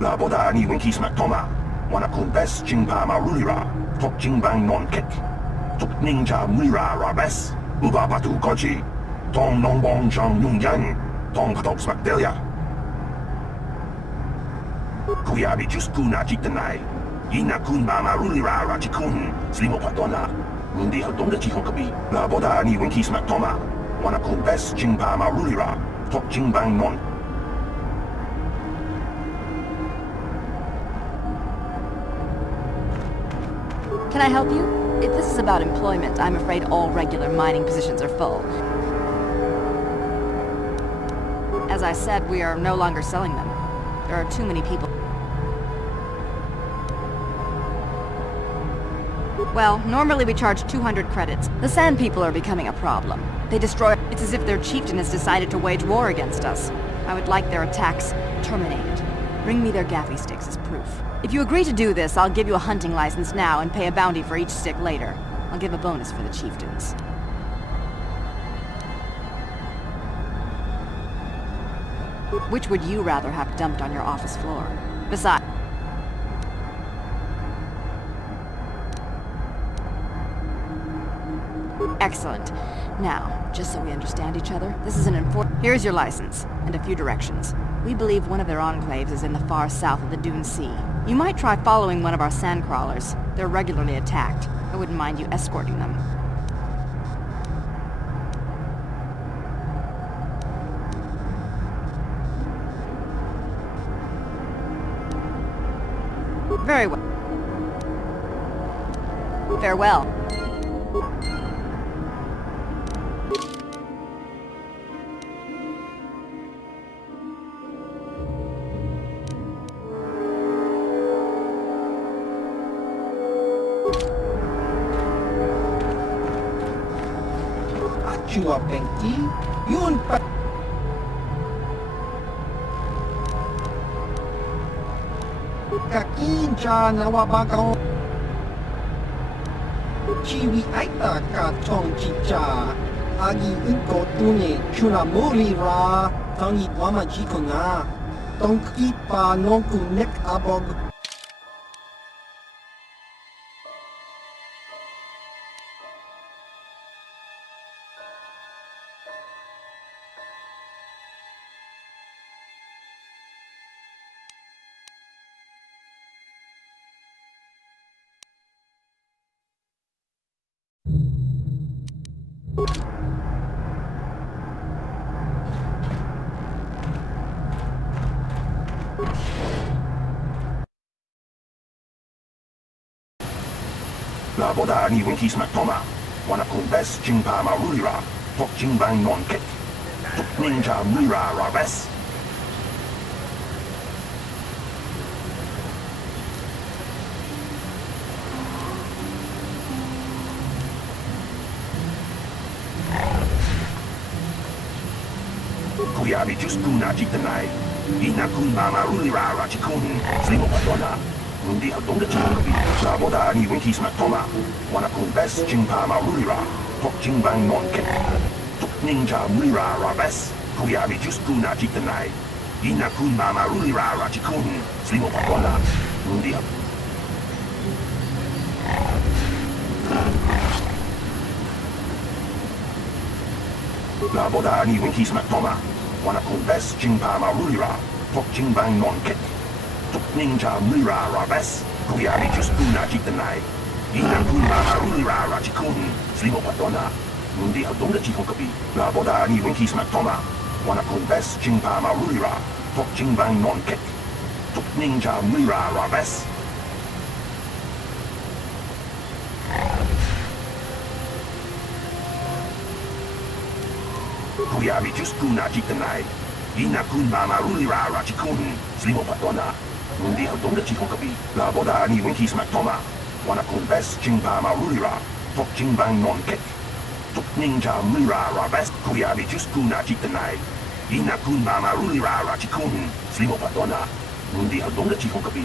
Laboda ni winkis matoma. Wanakun bes jingpa marulira. Tok jingbang non kek. Tuk ninja mira rabes. Uba batu koji. Tong nongbong jang yung yang. Tong katok smakdelia. Kuyabi just kuna jitanai. Ina kun mama rulira rachikun. Slimo patona. Mundi hadong da jihong kabi. Laboda ni winkis matoma. Wanakun bes jingpa marulira. Tok jingbang non. Can I help you? If this is about employment, I'm afraid all regular mining positions are full. As I said, we are no longer selling them. There are too many people. Well, normally we charge 200 credits. The Sand people are becoming a problem. They destroy... It's as if their chieftain has decided to wage war against us. I would like their attacks terminated. Bring me their gaffy sticks as proof. If you agree to do this, I'll give you a hunting license now and pay a bounty for each stick later. I'll give a bonus for the chieftains. Which would you rather have dumped on your office floor? Besides... Excellent. Now, just so we understand each other, this is an important... Here's your license, and a few directions. We believe one of their enclaves is in the far south of the Dune Sea. You might try following one of our sand crawlers. They're regularly attacked. I wouldn't mind you escorting them. Very well. Farewell. Chua Pengki, yun pa... Kakincha nawabagaw... Chiwi aita ka tong chicha. Agi inko tune chunamuri ra. Tangi wama jiko na. Tong ipa nonku nek abog... Laboda ni winkis matoma. Wanakun bes jingpa marulira. Tok jingbang non kek. Tuk ninja mira rabes. Kuyabi just kuna jitanai. Ina kun mama rulira rachikun. Slimo patona. Mundi hadong da jihong kabi. Laboda ni winkis matoma. Wanakun bes jingpa marulira. Tok jingbang non kek. Tuk ninja mira rabes. Kuyabi just kuna jitanai. Ina kun mama rulira rachikun. Slimo patona. Mundi hadong... Laboda ni winkis matoma. Wanakun bes jingpa marulira. Tok jingbang non kek. Tuk ninja mira rabes. Kuyabi just kuna jitanai. Ina kun mama rulira rachikun. Slimo patona. Mundi hadong da jihong kabi. Laboda ni winkis matoma. Wanakun bes jingpa marulira. Tok jingbang non kek. Tuk ninja mira rabes. Kuyabi just kuna jitanai. Ina kun mama rulira rachikun. Slimo patona. Mundi hadong da jihong kabi. Laboda ni winkis matoma. Wanakun bes jingpa marulira. Tok jingbang non kek. Tuk ninja mira rabes. Kuyabi just kuna jitanai. Ina kun mama rulira rachikun. Slimo patona. Mundi hadong da jihong kabi.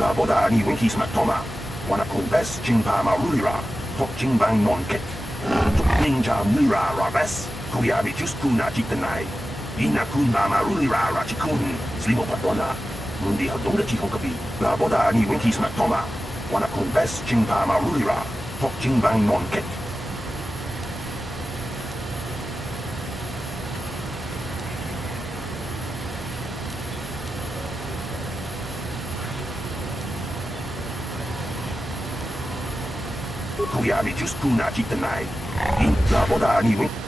Laboda ni winkis matoma. Wanakun bes jingpa marulira. Tok jingbang non kek. Tuk ninja mira rabes. Kuyabi just kuna jitanai. Ina kun mama rulira rachikun. Slimo patona. Mundi hadonga chikokabi. La boda ni winki smak toma. Wana kun bes chingpa marulira. Tok chingbang non ket. Kuyabi just kuna jitanai. La boda ni winki.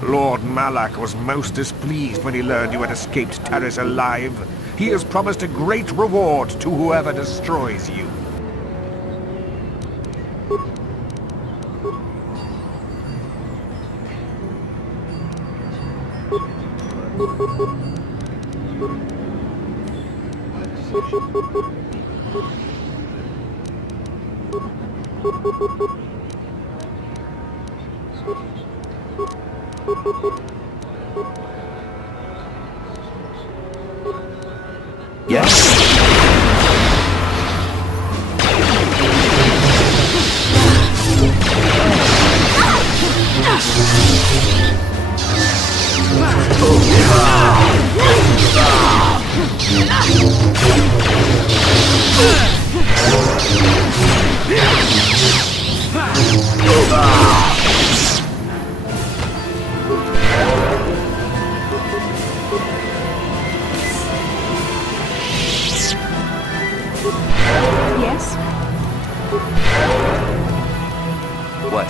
Lord Malak was most displeased when he learned you had escaped Terrace alive. He has promised a great reward to whoever destroys you. Yes. Yes? What?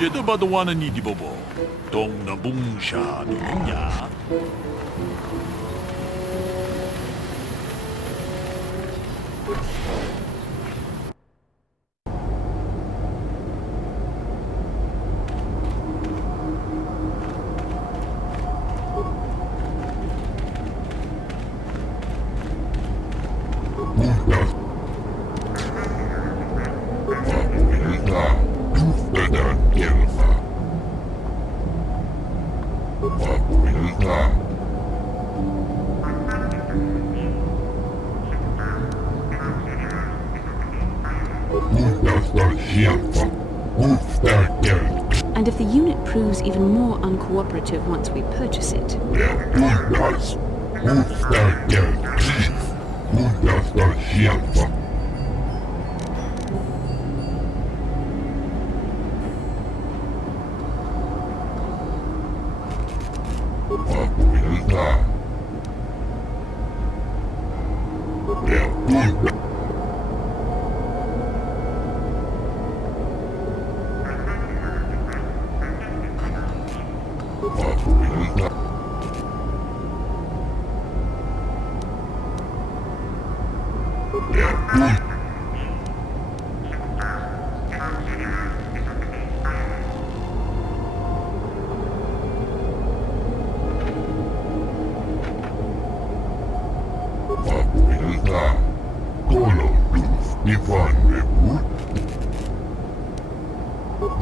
Jeda badawana ni di bobo. Dong na bung sha dunya. And if the unit proves even more uncooperative once we purchase it,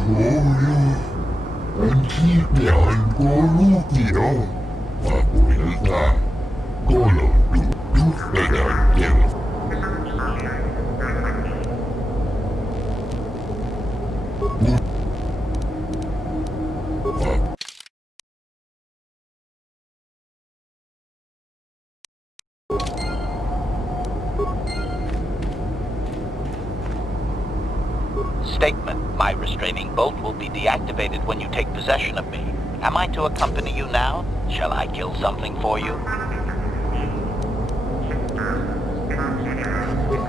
Anh chi bạn có lúc gì đâu mà bụi ta có lời được chút là đàn chèo. Statement. My restraining bolt will be deactivated when you take possession of me. Am I to accompany you now? Shall I kill something for you?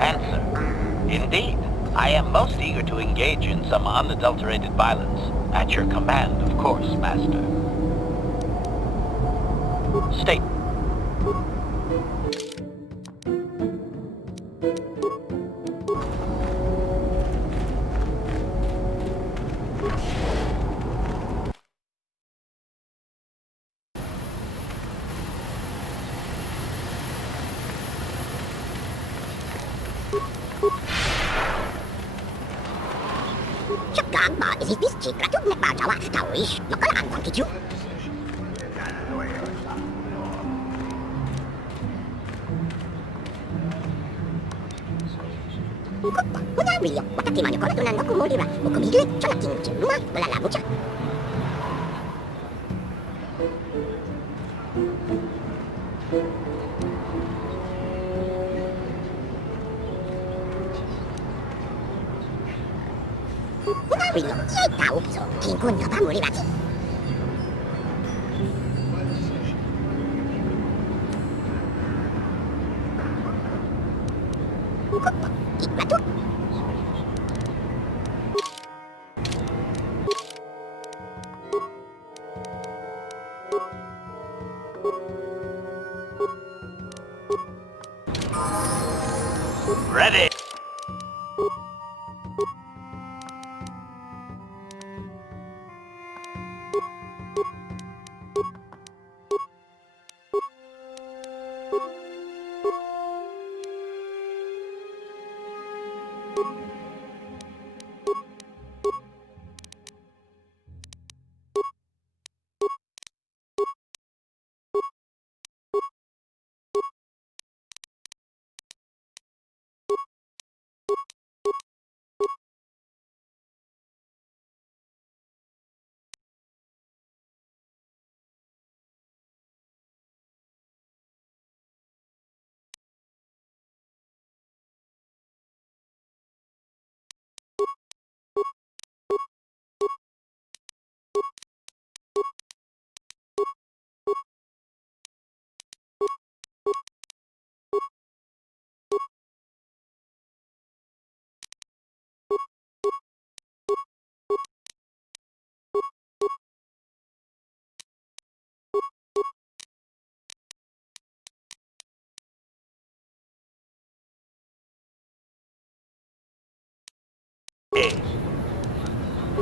Answer. Indeed. I am most eager to engage in some unadulterated violence. At your command, of course, Master. State. Chắc chắn bà is this chỉ là chút bà cháu à, cháu ý, nó có là ăn quan chứ. Una video, wakati manyo kola tunan aku molira, ukumigil, chola kinchi, luma, wala la mucha. Una video, yay tau piso, kinkun ya pa molira. Ikmatu. Ready.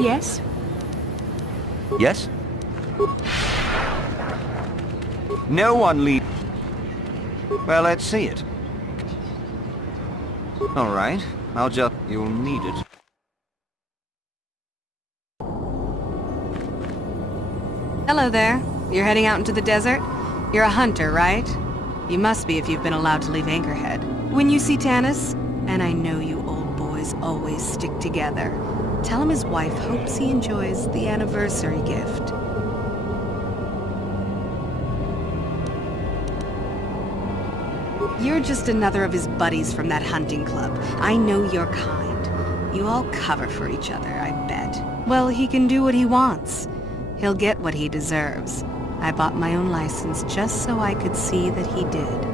Yes? Yes? No one leave. Well, let's see it. All right, I'll just... You'll need it. Hello there. You're heading out into the desert? You're a hunter, right? You must be if you've been allowed to leave Anchorhead. When you see Tanis, and I know you old boys always stick together, tell him his wife hopes he enjoys the anniversary gift. You're just another of his buddies from that hunting club. I know your kind. You all cover for each other, I bet. Well, he can do what he wants. He'll get what he deserves. I bought my own license just so I could see that he did.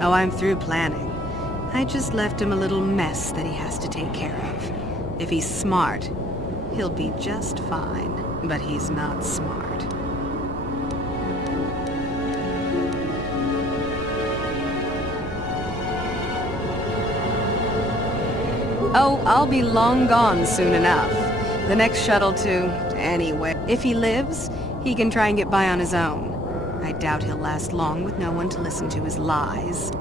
Oh, I'm through planning. I just left him a little mess that he has to take care of. If he's smart, he'll be just fine. But he's not smart. Oh, I'll be long gone soon enough. The next shuttle to anywhere. If he lives, he can try and get by on his own. I doubt he'll last long with no one to listen to his lies.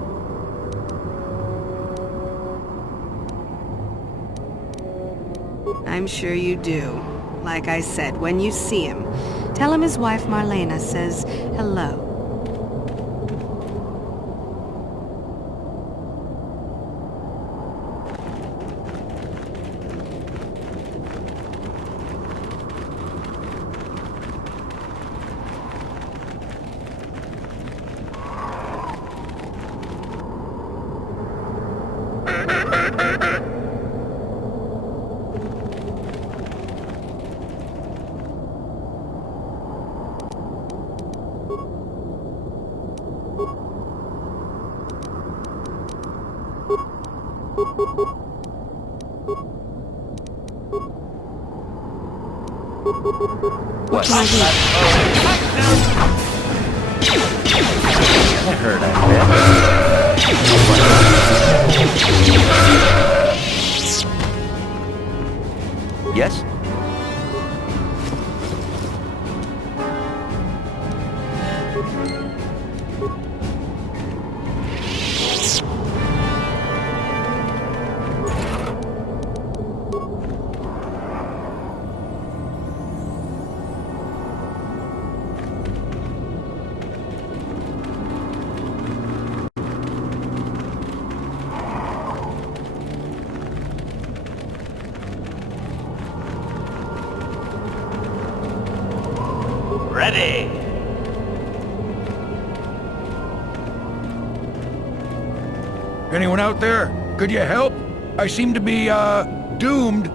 I'm sure you do. Like I said, when you see him, tell him his wife Marlena says hello. What can I do? That hurt, I bet. Yes? Ready! Anyone out there? Could you help? I seem to be, doomed.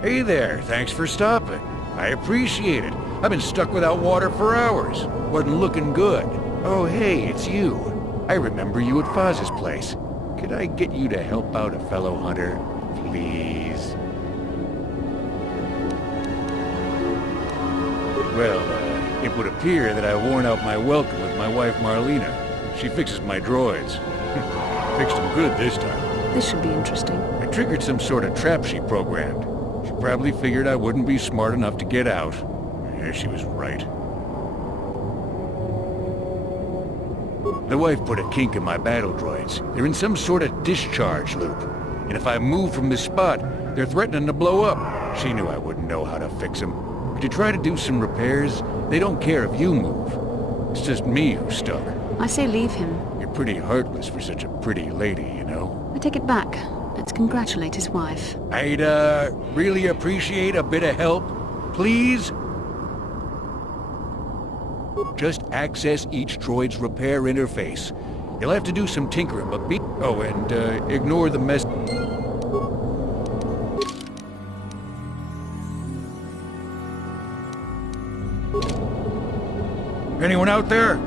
Hey there, thanks for stopping. I appreciate it. I've been stuck without water for hours. Wasn't looking good. Oh, hey, it's you. I remember you at Foz's place. Could I get you to help out a fellow hunter? Please? Well, it would appear that I worn out my welcome with my wife Marlena. She fixes my droids. Fixed them good this time. This should be interesting. I triggered some sort of trap she programmed. She probably figured I wouldn't be smart enough to get out. Yeah, she was right. The wife put a kink in my battle droids. They're in some sort of discharge loop. And if I move from this spot, they're threatening to blow up. She knew I wouldn't know how to fix them. Could you try to do some repairs? They don't care if you move. It's just me who's stuck. I say leave him. You're pretty heartless for such a pretty lady, you know? I take it back. Let's congratulate his wife. I'd, really appreciate a bit of help. Please? Just access each droid's repair interface. You'll have to do some tinkering, but be... Oh, and, ignore the mess... Anyone out there?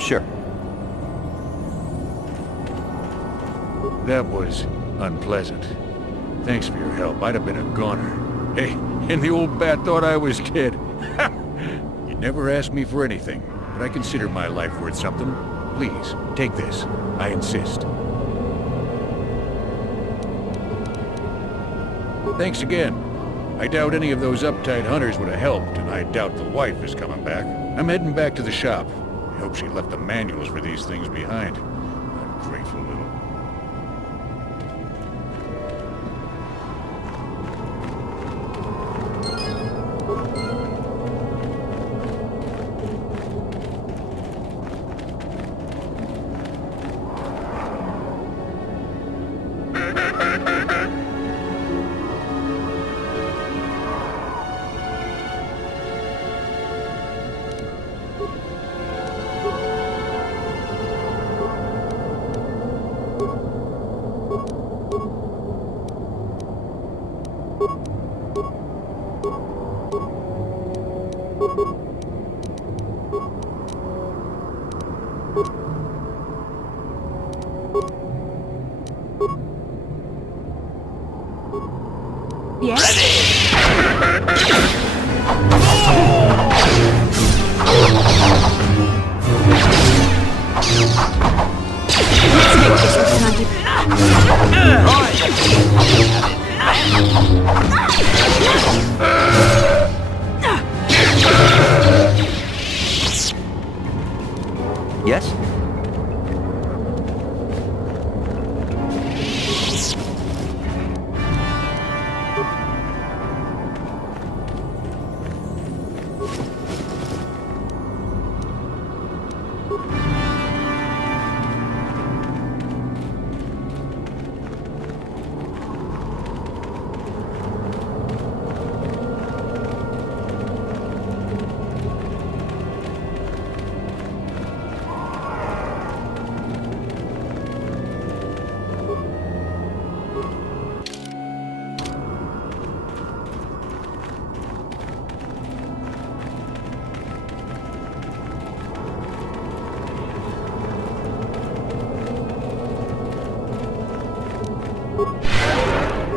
Sure. That was unpleasant. Thanks for your help. I'd have been a goner. Hey, and the old bat thought I was dead. You never asked me for anything, but I consider my life worth something. Please, take this. I insist. Thanks again. I doubt any of those uptight hunters would have helped, and I doubt the wife is coming back. I'm heading back to the shop. I hope she left the manuals for these things behind. Ungrateful little... Yes?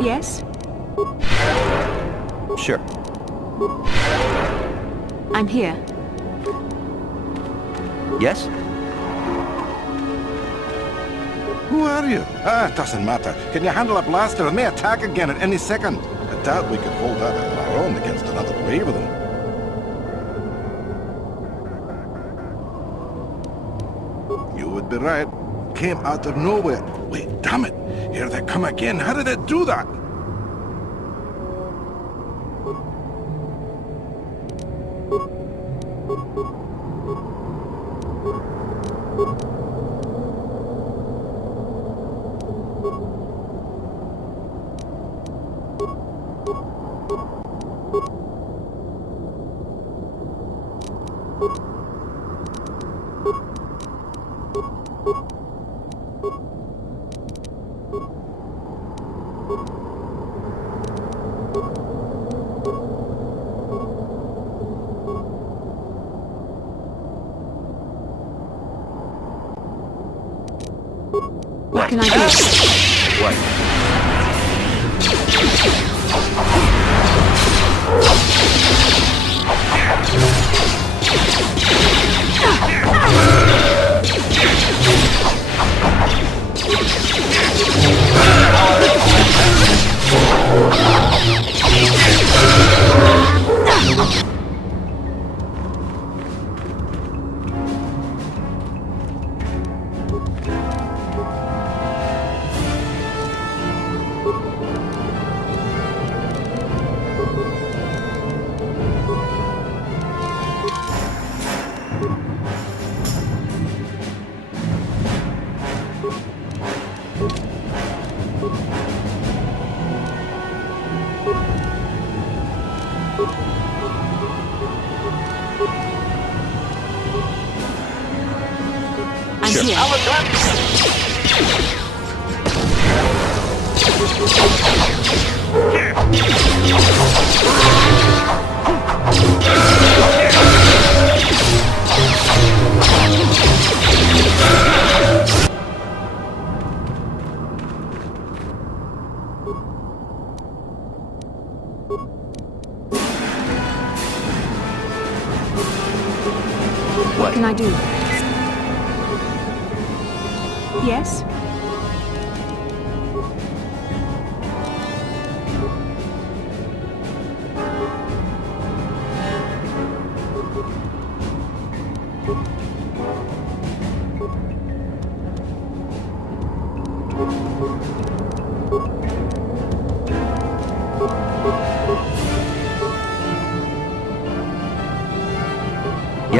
Yes? Sure. I'm here. Yes? Who are you? It doesn't matter. Can you handle a blaster? It may attack again at any second. I doubt we could hold that on our own against another wave of them. You would be right. Came out of nowhere. Wait, damn it! Here they come again. How did it do that? What can I do? What? I'm here. What can I do? Yes? You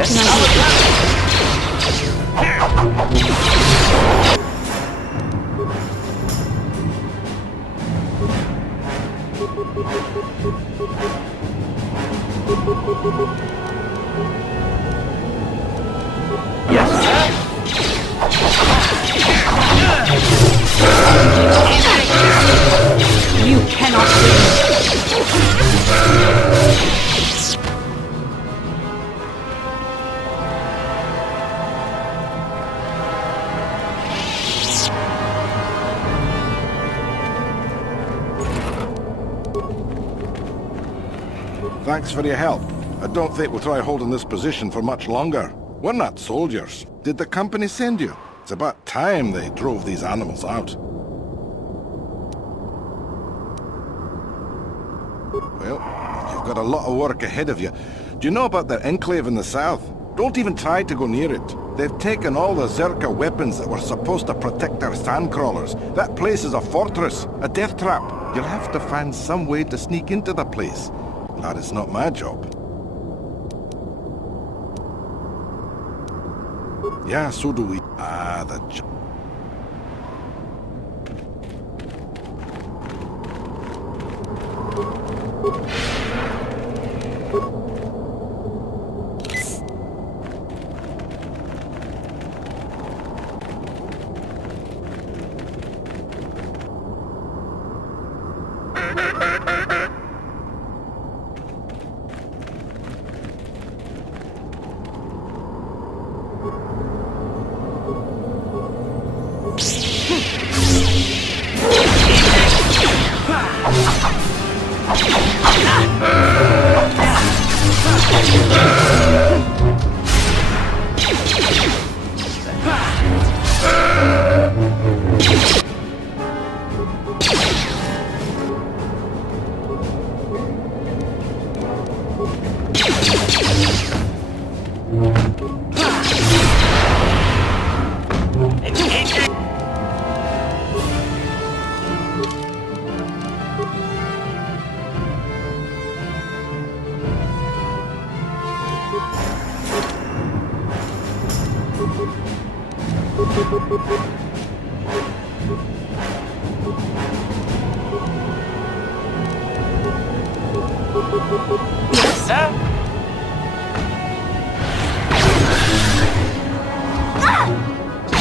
cannot win. Thanks for your help. I don't think we'll try holding this position for much longer. We're not soldiers. Did the company send you? It's about time they drove these animals out. Well, you've got a lot of work ahead of you. Do you know about their enclave in the south? Don't even try to go near it. They've taken all the Zerka weapons that were supposed to protect our sandcrawlers. That place is a fortress, a death trap. You'll have to find some way to sneak into the place. Glad it's not my job. Yeah, so do we. Ah, the job.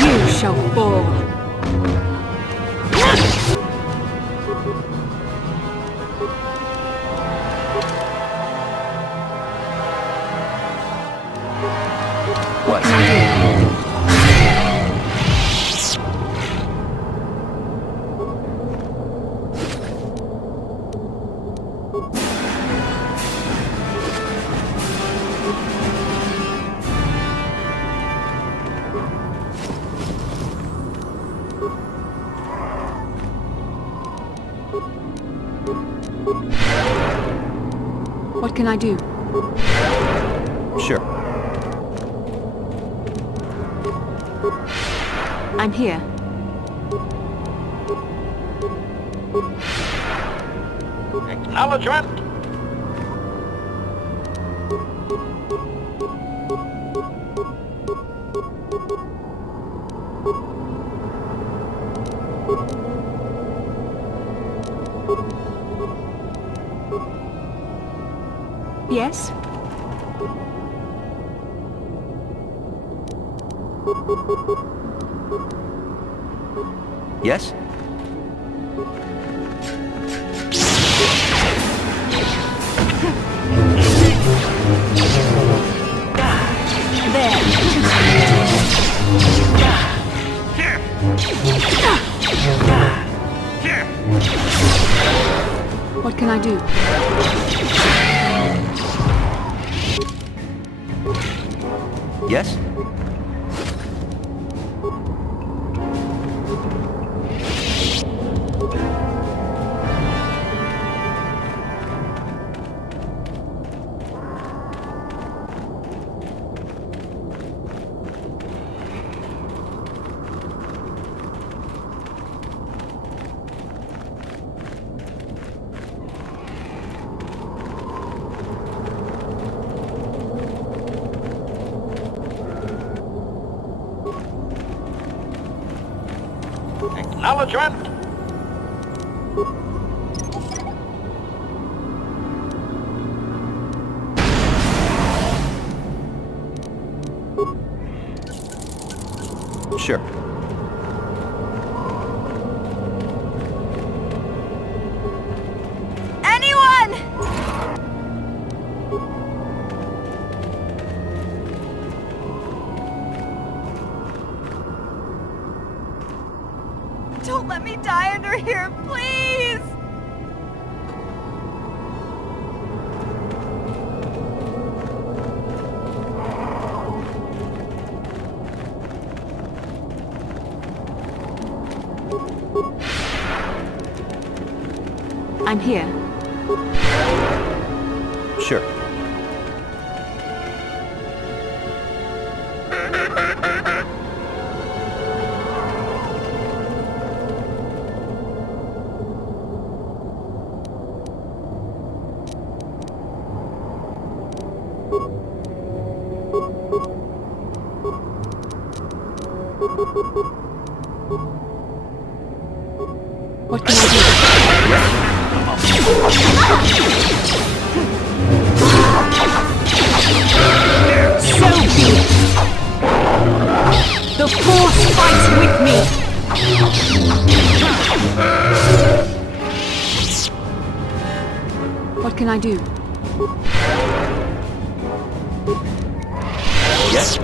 You shall fall. What? What can I do? Sure. I'm here. Acknowledgement. Yes? Yes? What can I do? Yes? Acknowledgement. Sure. Anyone! Don't let me die under here, please! I'm here. Sure. What can I do? So be it. The Force fights with me. What can I do? Yes?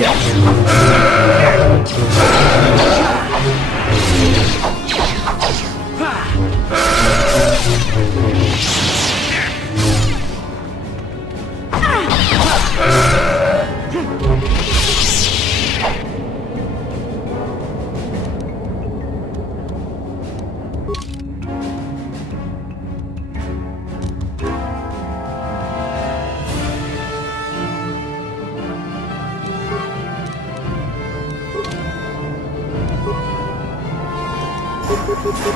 Yes. Yes?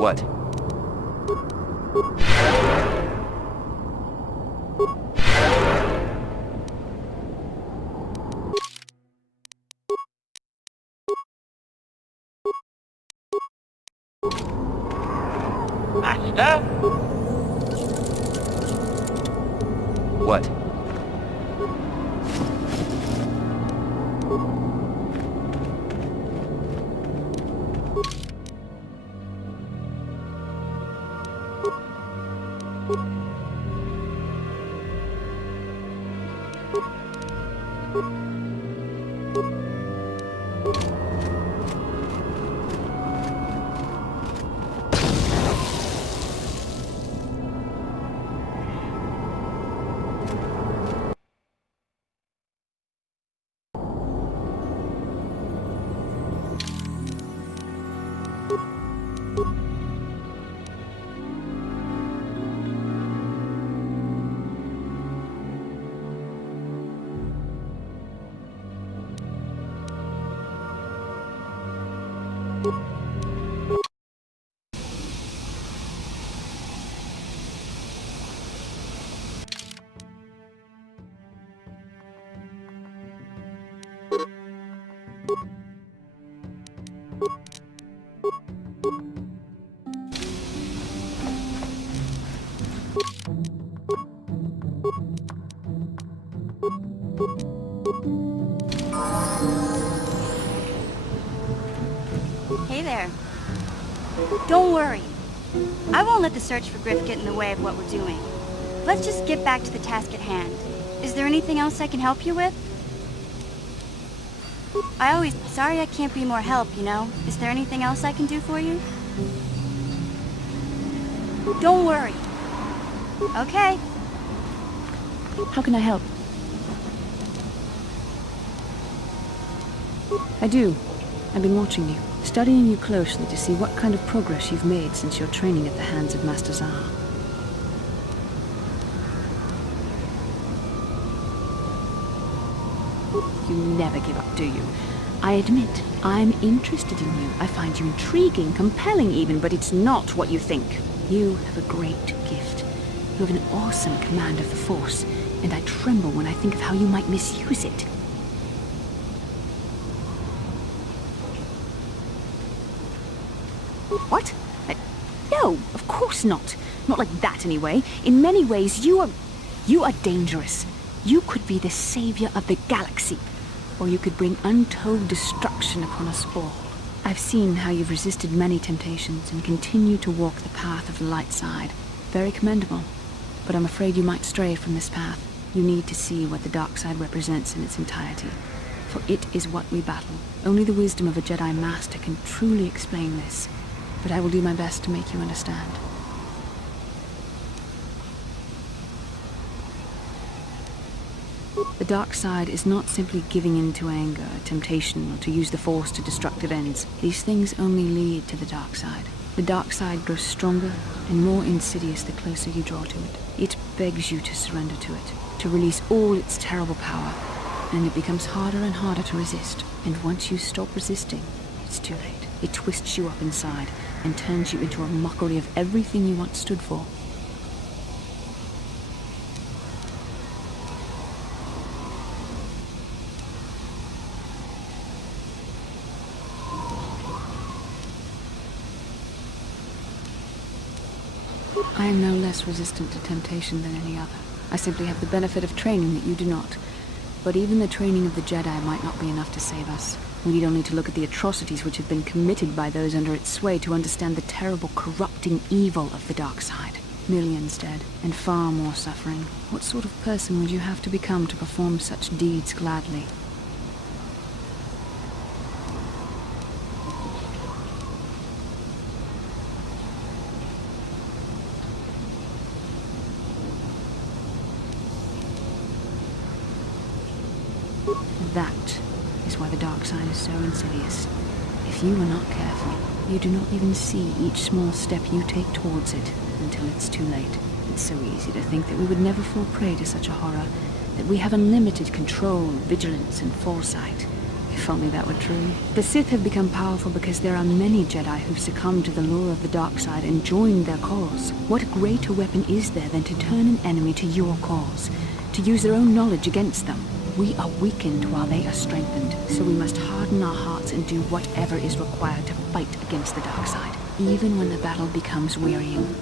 What? Master? What? Hey there. Don't worry. I won't let the search for Griff get in the way of what we're doing. Let's just get back to the task at hand. Is there anything else I can help you with? Sorry I can't be more help, you know? Is there anything else I can do for you? Don't worry. Okay. How can I help? I do. I've been watching you, studying you closely to see what kind of progress you've made since your training at the hands of Master Zahar. You never give up, do you? I admit, I'm interested in you. I find you intriguing, compelling even, but it's not what you think. You have a great gift. You have an awesome command of the Force, and I tremble when I think of how you might misuse it. What? No, of course not. Not like that, anyway. In many ways, you are dangerous. You could be the savior of the galaxy. or you could bring untold destruction upon us all. I've seen how you've resisted many temptations and continue to walk the path of the light side. Very commendable. But I'm afraid you might stray from this path. You need to see what the dark side represents in its entirety. For it is what we battle. Only the wisdom of a Jedi Master can truly explain this. But I will do my best to make you understand. The dark side is not simply giving in to anger, temptation, or to use the Force to destructive ends. These things only lead to the dark side. The dark side grows stronger and more insidious the closer you draw to it. It begs you to surrender to it, to release all its terrible power, and it becomes harder and harder to resist. And once you stop resisting, it's too late. It twists you up inside and turns you into a mockery of everything you once stood for. I am no less resistant to temptation than any other. I simply have the benefit of training that you do not. But even the training of the Jedi might not be enough to save us. We need only to look at the atrocities which have been committed by those under its sway to understand the terrible, corrupting evil of the dark side. Millions dead, and far more suffering. What sort of person would you have to become to perform such deeds gladly? That is why the dark side is so insidious. If you are not careful, you do not even see each small step you take towards it until it's too late. It's so easy to think that we would never fall prey to such a horror, that we have unlimited control, vigilance, and foresight. If only that were true. The Sith have become powerful because there are many Jedi who've succumbed to the lure of the dark side and joined their cause. What greater weapon is there than to turn an enemy to your cause, to use their own knowledge against them? We are weakened while they are strengthened, so we must harden our hearts and do whatever is required to fight against the dark side, even when the battle becomes wearying.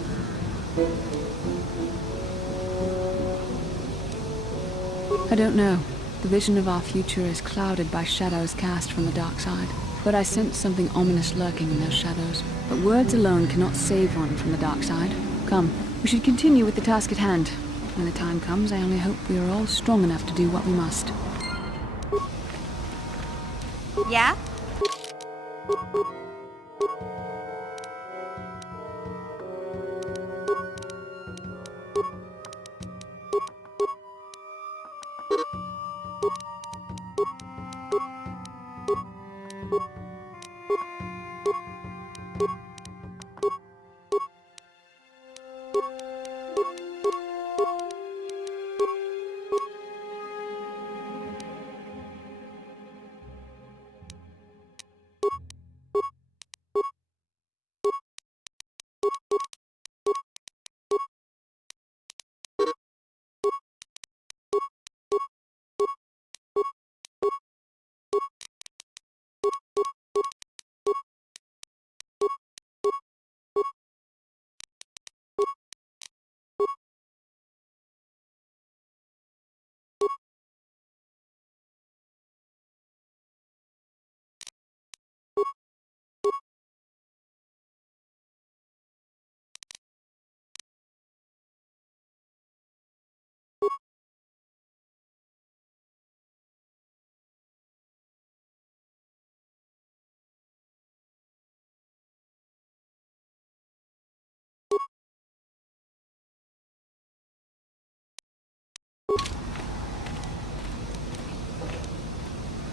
I don't know. The vision of our future is clouded by shadows cast from the dark side, but I sense something ominous lurking in those shadows. But words alone cannot save one from the dark side. Come, we should continue with the task at hand. When the time comes, I only hope we are all strong enough to do what we must. Yeah?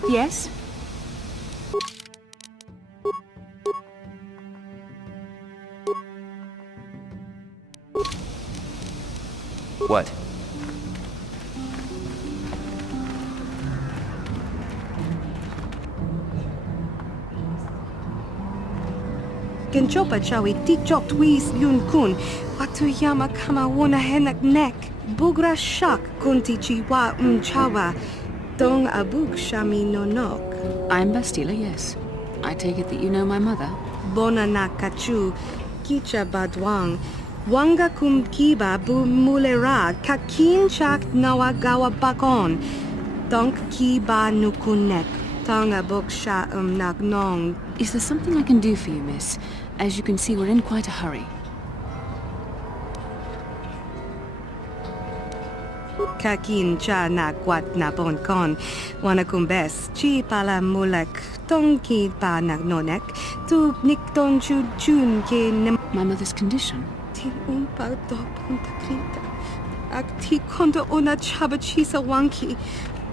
Yes? What? Genchopa chawi tikchok twis yun kun. Watuyama kama wona henak nek. Bugra shak kunti chiwa chawa. Dong abuk shami nonok. I'm Bastila, yes. I take it that you know my mother? Bona na kachu. Kicha badwang. Wanga kum kiba bu mulera. Kakin chak nawa gawa bakon. Donk ki ba nukunek. Tonga bok sha nagnong. Is there something I can do for you, miss? As you can see, we're in quite a hurry. Kakin cha na kwat na bon kon. Wanakumbes. Chi pala mulek. Tonki pa nagnonek. Tu nikton chu chun ke nem. My mother's condition? Ti umpa do punta krita. Ak ti kondo ona chaba chisa wanki.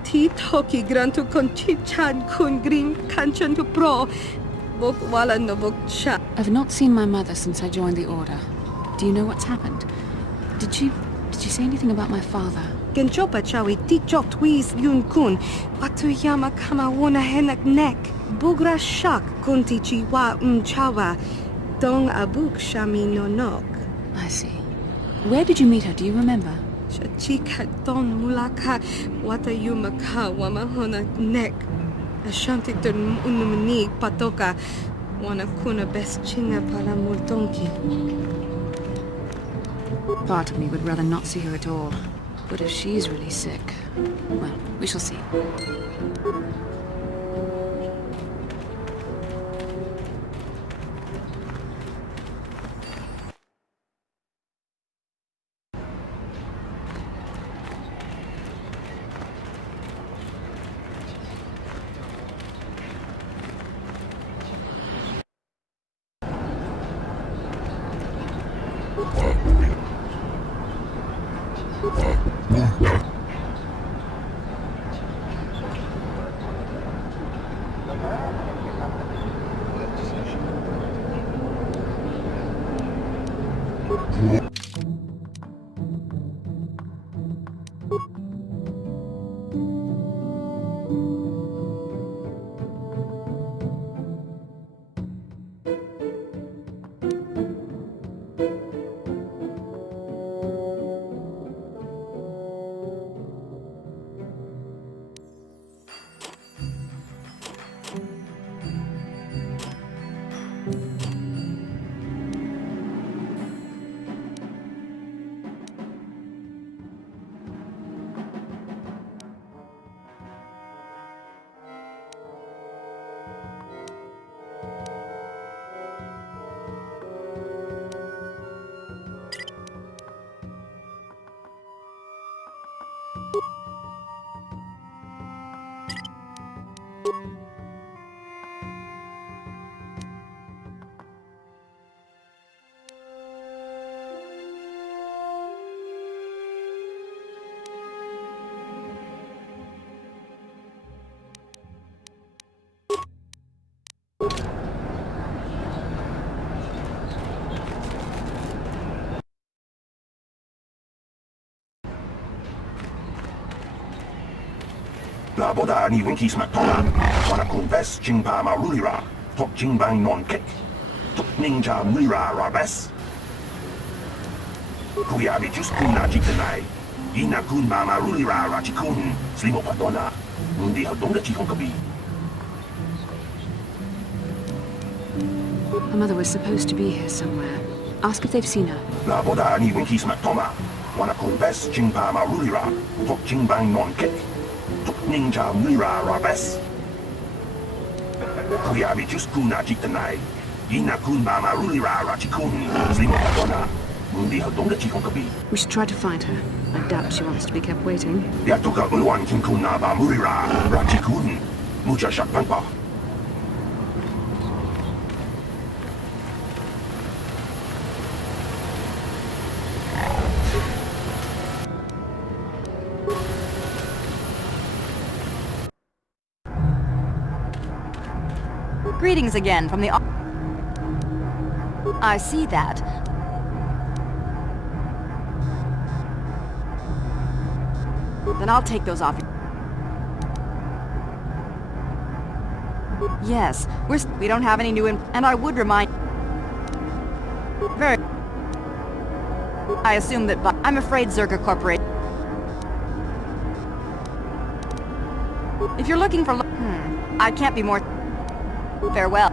Ti toki grantu kon chichan kun green kanchan tu pro. Bok wala no bok cha. I've not seen my mother since I joined the Order. Do you know what's happened? Did she say anything about my father? Genchopa chawi ti chok twis yun kun. Watu yama kama wona henak nek. Bugra shak kunti chiwa chawa. Dong abuk shami no nok. I see. Where did you meet her? Do you remember? Chika don mulaka wata yumaka wamahona nek. Ashanti don unumni patoka. Wana kuna best chinga pala multonki. Part of me would rather not see her at all. But if she's really sick, well, we shall see. La boda ni winki smak tonga. Wana kumbes jingpa marulira. Tok jingbang non kek. Tok ninja mira rabes. Kuyabi just kuna jitanai. Ina kun marulira rachikun. Slimo padona. Ndi hadonga chikon kabi. Her mother was supposed to be here somewhere. Ask if they've seen her. La boda ni winki smak tonga. Wana kumbes jingpa marulira. Tok jingbang non kek. Tok ninja mira rabes. Kuyabi just kuna jitanai. Ina kun marulira rachikun. Slimo padona. Ndi hadonga chikon kabi. We should try to find her. I doubt she wants to be kept waiting. Yatoka ulwan kinkuna ba murira rachikun. Mucha shakpanpa. Greetings again from the... I see that. Then I'll take those off. Yes, we don't have any new and I would remind... Very... I assume that... I'm afraid Zerka Corporation... If you're looking for... I can't be more... Farewell.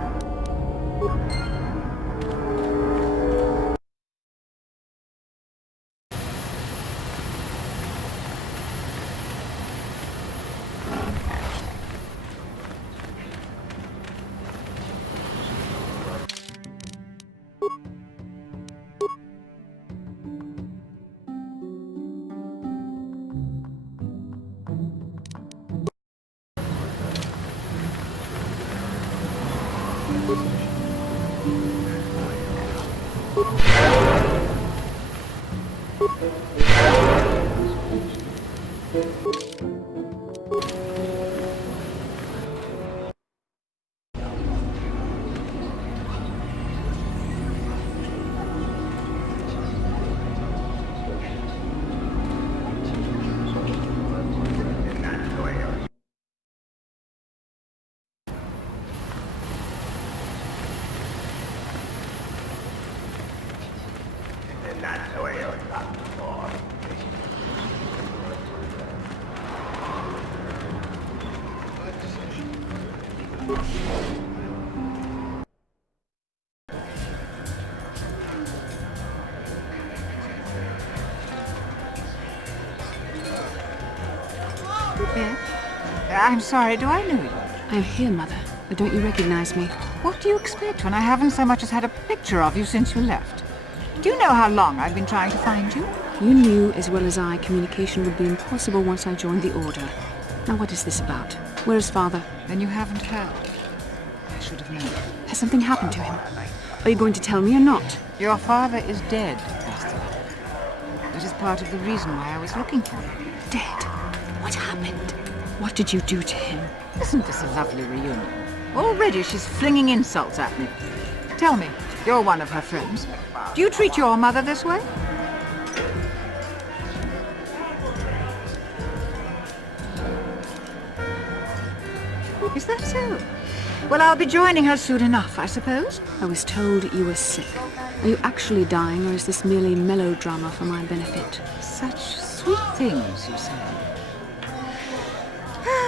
I'm sorry, do I know you? I'm here, Mother. But don't you recognize me? What do you expect when I haven't so much as had a picture of you since you left? Do you know how long I've been trying to find you? You knew as well as I communication would be impossible once I joined the Order. Now what is this about? Where is Father? Then you haven't heard. I should have known. Has something happened to him? Are you going to tell me or not? Your father is dead, Esther. That is part of the reason why I was looking for him. Dead? What happened? What did you do to him? Isn't this a lovely reunion? Already she's flinging insults at me. Tell me, you're one of her friends. Do you treat your mother this way? Is that so? Well, I'll be joining her soon enough, I suppose. I was told you were sick. Are you actually dying, or is this merely melodrama for my benefit? Such sweet things, you say.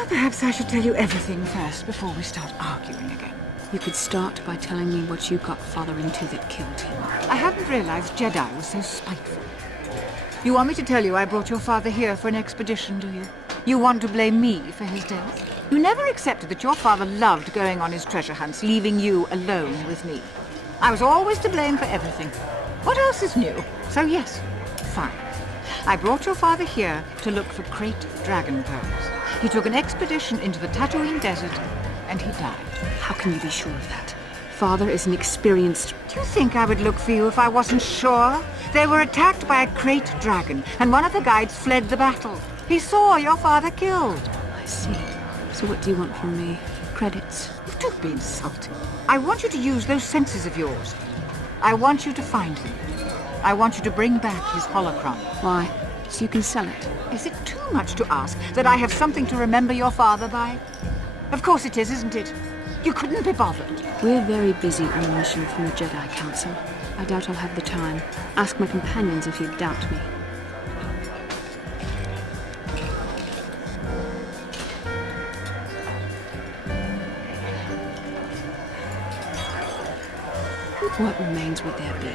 Perhaps I should tell you everything first before we start arguing again. You could start by telling me what you got Father into that killed him. I hadn't realized Jedi was so spiteful. You want me to tell you I brought your father here for an expedition, do you? You want to blame me for his death? You never accepted that your father loved going on his treasure hunts, leaving you alone with me. I was always to blame for everything. What else is new? So yes, fine. I brought your father here to look for great dragon pearls. He took an expedition into the Tantooine desert, and he died. How can you be sure of that? Father is an experienced... Do you think I would look for you if I wasn't sure? They were attacked by a great dragon, and one of the guides fled the battle. He saw your father killed. I see. So what do you want from me? Credits? Don't be insulting. I want you to use those senses of yours. I want you to find them. I want you to bring back his holocron. Why? So you can sell it? Is it too much to ask that I have something to remember your father by? Of course it is, isn't it? You couldn't be bothered. We're very busy on a mission from the Jedi Council. I doubt I'll have the time. Ask my companions if you doubt me. What remains would there be?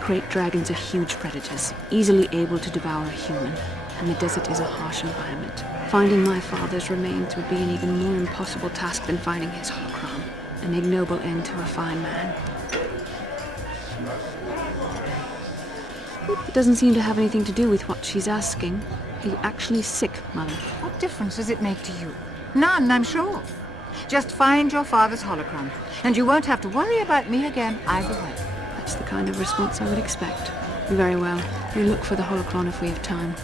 Great dragons are huge predators, easily able to devour a human, and the desert is a harsh environment. Finding my father's remains would be an even more impossible task than finding his holocron, an ignoble end to a fine man. It doesn't seem to have anything to do with what she's asking. Are you actually sick, Mother? What difference does it make to you? None, I'm sure. Just find your father's holocron, and you won't have to worry about me again either way. That's the kind of response I would expect. Very well. We'll look for the holocron if we have time.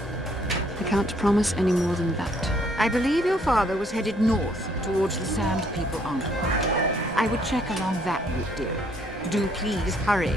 I can't promise any more than that. I believe your father was headed north towards the Sand People Enclave. I would check along that route, dear. Do please hurry.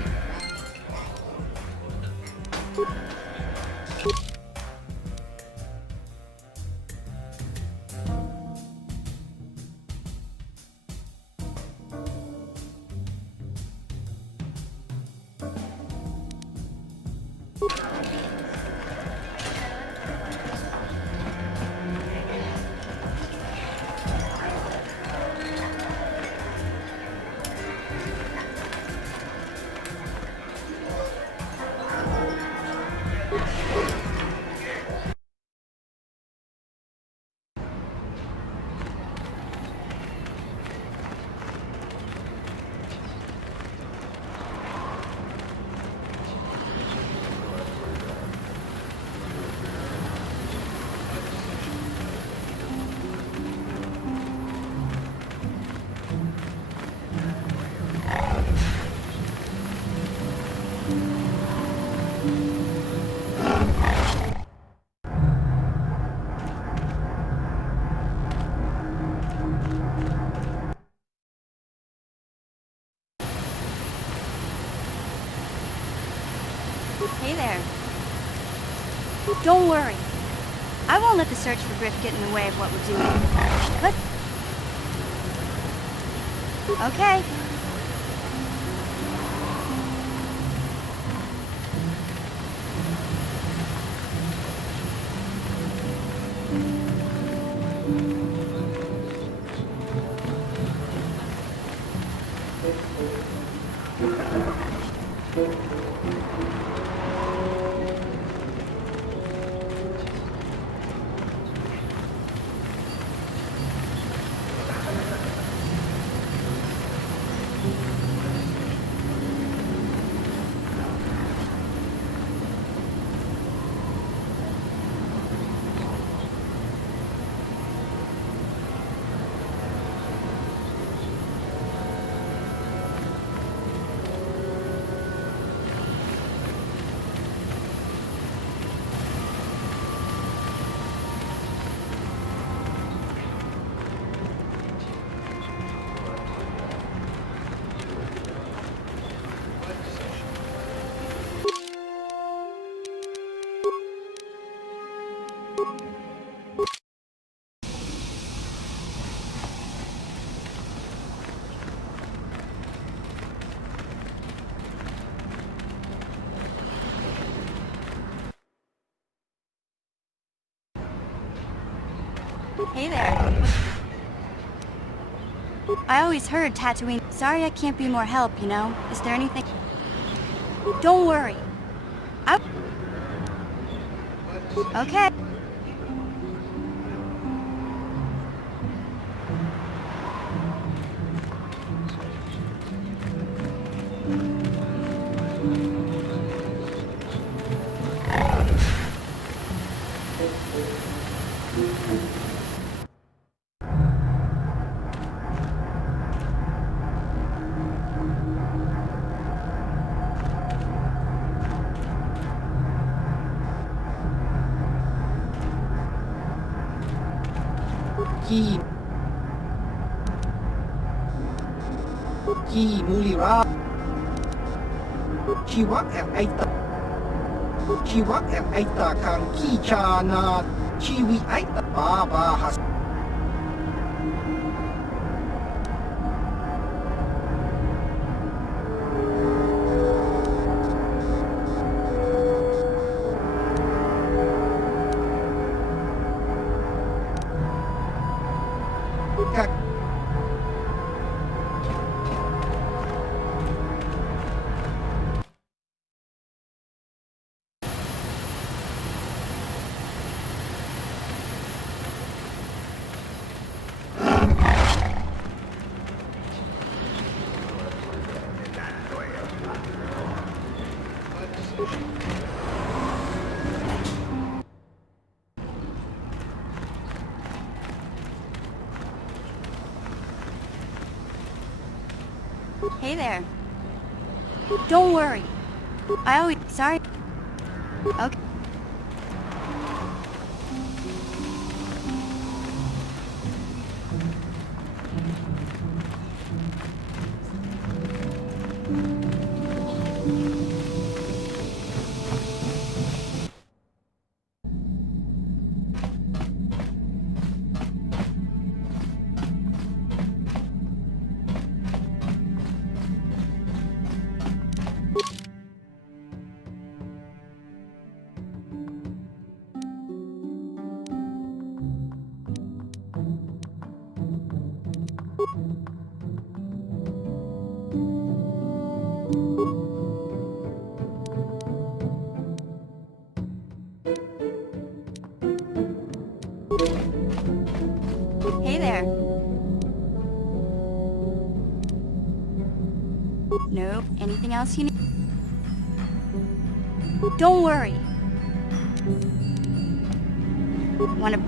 Hey there. Don't worry. I won't let the search for Griff get in the way of what we're doing. Okay. Hey there. I always heard Tantooine. Sorry I can't be more help, you know? Is there anything... Don't worry. Okay. Ki mulira. Chiwak aita kang ki chana. Chiwi aita baba has. Hey there. Don't worry. I always... Sorry. Okay. Hey there. Nope. Anything else you need? Don't worry. Wanna...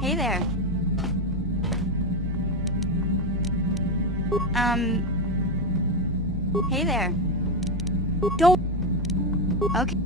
Hey there. Hey there. Don't... Okay.